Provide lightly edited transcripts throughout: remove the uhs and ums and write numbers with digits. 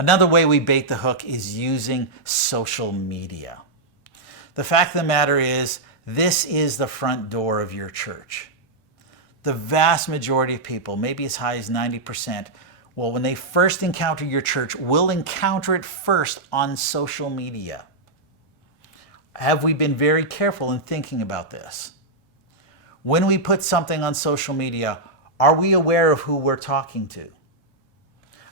Another way we bait the hook is using social media. The fact of the matter is, this is the front door of your church. The vast majority of people, maybe as high as 90%, well, when they first encounter your church, will encounter it first on social media. Have we been very careful in thinking about this? When we put something on social media, are we aware of who we're talking to?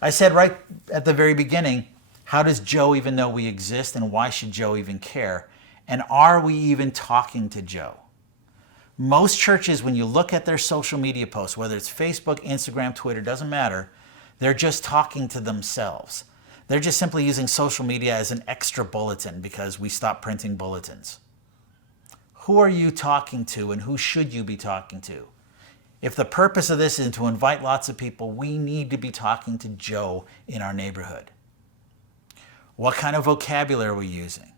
I said right at the very beginning, how does Joe even know we exist, and why should Joe even care? And are we even talking to Joe? Most churches, when you look at their social media posts, whether it's Facebook, Instagram, Twitter, doesn't matter, they're just talking to themselves. They're just simply using social media as an extra bulletin because we stopped printing bulletins. Who are you talking to, and who should you be talking to? If the purpose of this is to invite lots of people, we need to be talking to Joe in our neighborhood. What kind of vocabulary are we using?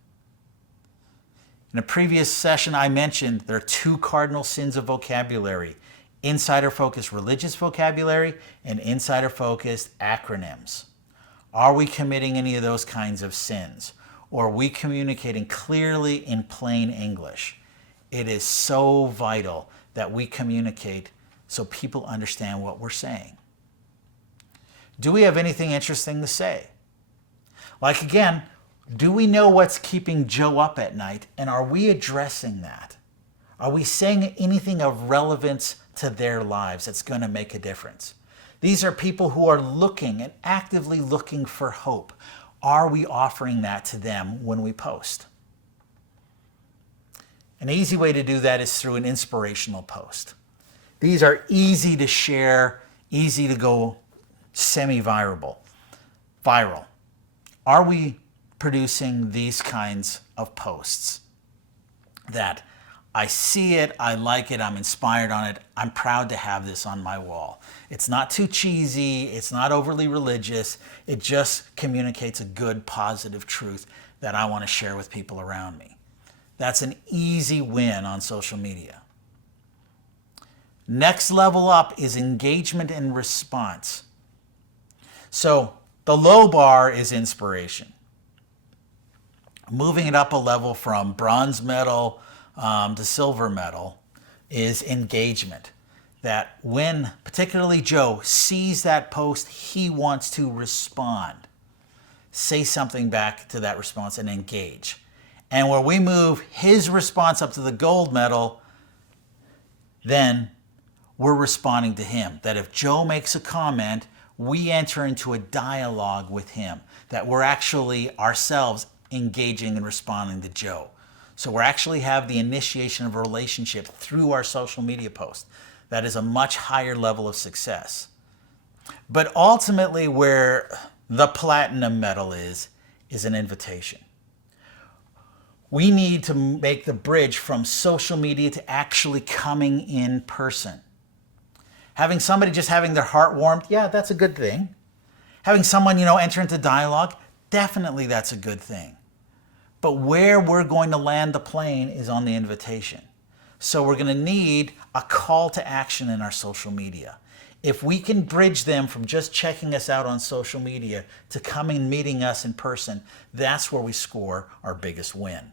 In a previous session, I mentioned there are two cardinal sins of vocabulary: insider-focused religious vocabulary and insider-focused acronyms. Are we committing any of those kinds of sins? Or are we communicating clearly in plain English? It is so vital that we communicate so people understand what we're saying. Do we have anything interesting to say? Like, again, do we know what's keeping Joe up at night, and are we addressing that? Are we saying anything of relevance to their lives that's going to make a difference? These are people who are looking and actively looking for hope. Are we offering that to them when we post? An easy way to do that is through an inspirational post. These are easy to share, easy to go semi-viral. Are we producing these kinds of posts that I see it, I like it, I'm inspired on it, I'm proud to have this on my wall? It's not too cheesy, it's not overly religious, it just communicates a good, positive truth that I want to share with people around me. That's an easy win on social media. Next level up is engagement and response. So the low bar is inspiration. Moving it up a level from bronze medal to silver medal is engagement. That when particularly Joe sees that post, he wants to respond. Say something back to that response and engage. And where we move his response up to the gold medal, then we're responding to him. That if Joe makes a comment, we enter into a dialogue with him. That we're actually ourselves engaging and responding to Joe. So we actually have the initiation of a relationship through our social media post. That is a much higher level of success. But ultimately where the platinum medal is an invitation. We need to make the bridge from social media to actually coming in person. Having somebody just having their heart warmed, yeah, that's a good thing. Having someone, enter into dialogue, definitely that's a good thing. But where we're going to land the plane is on the invitation. So we're going to need a call to action in our social media. If we can bridge them from just checking us out on social media to coming and meeting us in person, that's where we score our biggest win.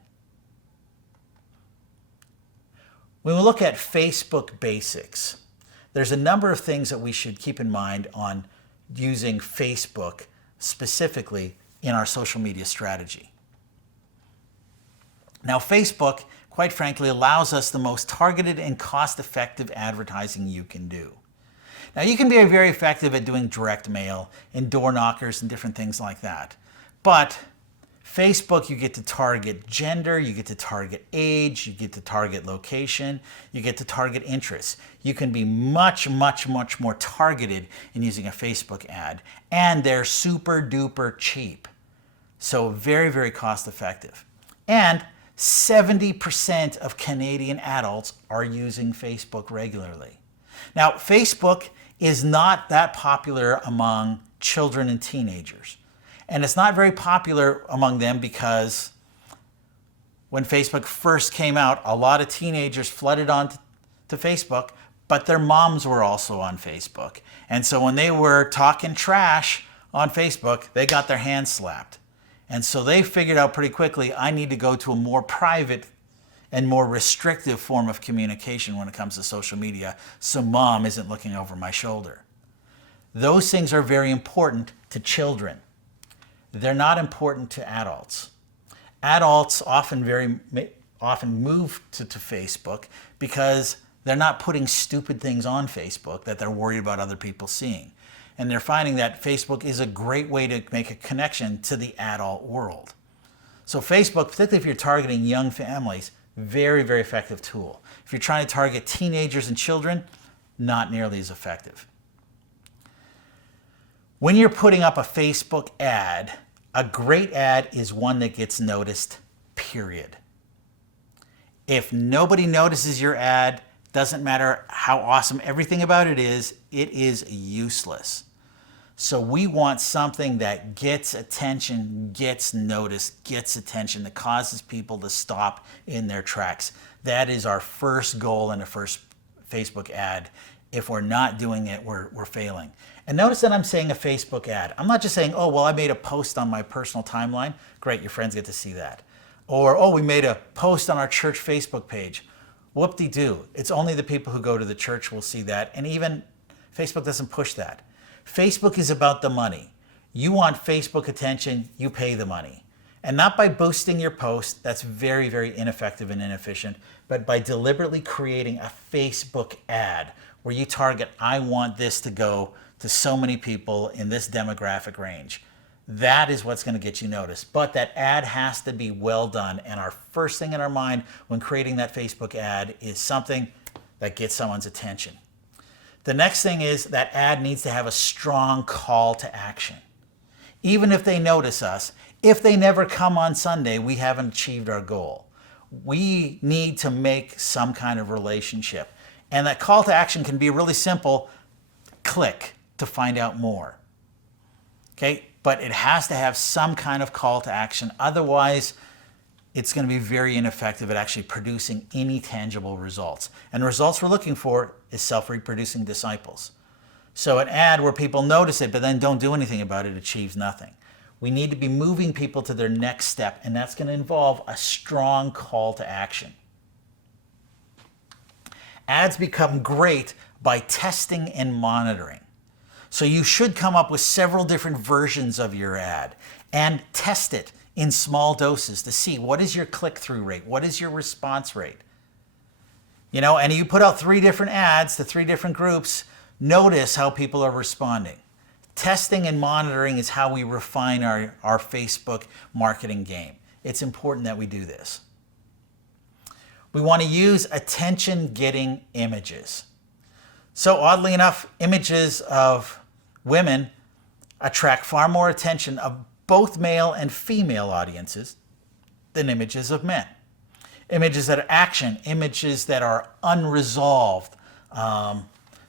When we look at Facebook basics, there's a number of things that we should keep in mind on using Facebook specifically in our social media strategy. Now, Facebook, quite frankly, allows us the most targeted and cost-effective advertising you can do. Now, you can be very effective at doing direct mail and door knockers and different things like that. But Facebook, you get to target gender, you get to target age, you get to target location, you get to target interests. You can be much, much, much more targeted in using a Facebook ad. And they're super duper cheap. So very, very cost effective. And 70% of Canadian adults are using Facebook regularly. Now, Facebook is not that popular among children and teenagers. And it's not very popular among them because when Facebook first came out, a lot of teenagers flooded onto Facebook, but their moms were also on Facebook. And so when they were talking trash on Facebook, they got their hands slapped. And so they figured out pretty quickly, I need to go to a more private and more restrictive form of communication when it comes to social media, so mom isn't looking over my shoulder. Those things are very important to children. They're not important to adults. Adults often move to Facebook because they're not putting stupid things on Facebook that they're worried about other people seeing. And they're finding that Facebook is a great way to make a connection to the adult world. So Facebook, particularly if you're targeting young families, very, very effective tool. If you're trying to target teenagers and children, not nearly as effective. When you're putting up a Facebook ad, a great ad is one that gets noticed, period. If nobody notices your ad, doesn't matter how awesome everything about it is useless. So we want something that gets attention, gets noticed, gets attention, that causes people to stop in their tracks. That is our first goal in the first Facebook ad. If we're not doing it, we're failing. And notice that I'm saying a Facebook ad. I'm not just saying, oh, well, I made a post on my personal timeline. Great, your friends get to see that. Or, oh, we made a post on our church Facebook page. Whoop-de-doo. It's only the people who go to the church will see that. And even Facebook doesn't push that. Facebook is about the money. You want Facebook attention, you pay the money. And not by boosting your post, that's very, very ineffective and inefficient, but by deliberately creating a Facebook ad where you target, I want this to go to so many people in this demographic range. That is what's going to get you noticed. But that ad has to be well done. And our first thing in our mind when creating that Facebook ad is something that gets someone's attention. The next thing is that ad needs to have a strong call to action. Even if they notice us, if they never come on Sunday, we haven't achieved our goal. We need to make some kind of relationship. And that call to action can be really simple. Click to find out more. Okay? But it has to have some kind of call to action. Otherwise, it's going to be very ineffective at actually producing any tangible results. And the results we're looking for is self-reproducing disciples. So an ad where people notice it but then don't do anything about it achieves nothing. We need to be moving people to their next step, and that's going to involve a strong call to action. Ads become great by testing and monitoring. So you should come up with several different versions of your ad and test it in small doses to see what is your click-through rate, what is your response rate. You know, and you put out 3 different ads to 3 different groups, notice how people are responding. Testing and monitoring is how we refine our Facebook marketing game. It's important that we do this. We want to use attention-getting images. So oddly enough, images of women attract far more attention of both male and female audiences than images of men. Images that are action, images that are unresolved,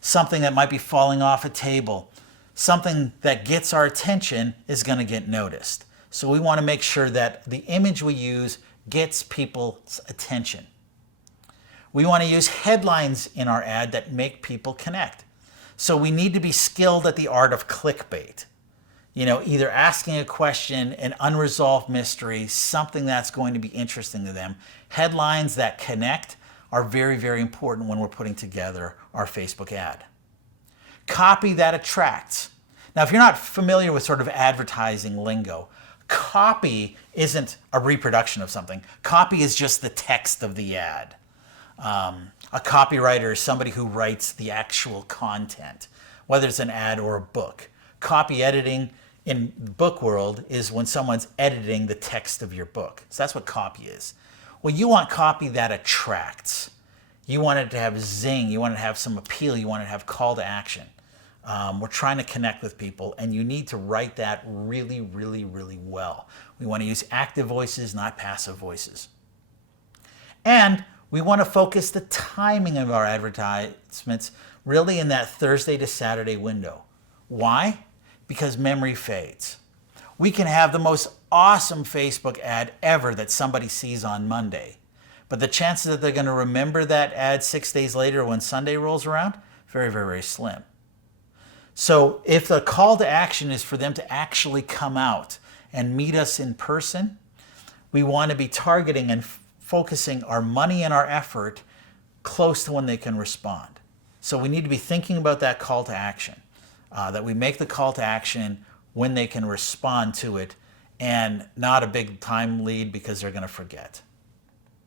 something that might be falling off a table, something that gets our attention is going to get noticed. So we want to make sure that the image we use gets people's attention. We want to use headlines in our ad that make people connect. So we need to be skilled at the art of clickbait. You know, either asking a question, an unresolved mystery, something that's going to be interesting to them. Headlines that connect are very, very important when we're putting together our Facebook ad. Copy that attracts. Now, if you're not familiar with sort of advertising lingo, copy isn't a reproduction of something. Copy is just the text of the ad. A copywriter is somebody who writes the actual content, whether it's an ad or a book. Copy editing in the book world is when someone's editing the text of your book. So that's what copy is. Well, you want copy that attracts. You want it to have zing. You want it to have some appeal. You want it to have call to action. We're trying to connect with people, and you need to write that really, really, really well. We want to use active voices, not passive voices. And we want to focus the timing of our advertisements really in that Thursday to Saturday window. Why? Because memory fades. We can have the most awesome Facebook ad ever that somebody sees on Monday, but the chances that they're going to remember that ad 6 days later when Sunday rolls around, very, very, very slim. So if the call to action is for them to actually come out and meet us in person, we want to be targeting and focusing our money and our effort close to when they can respond. So we need to be thinking about that call to action, that we make the call to action when they can respond to it and not a big time lead because they're going to forget.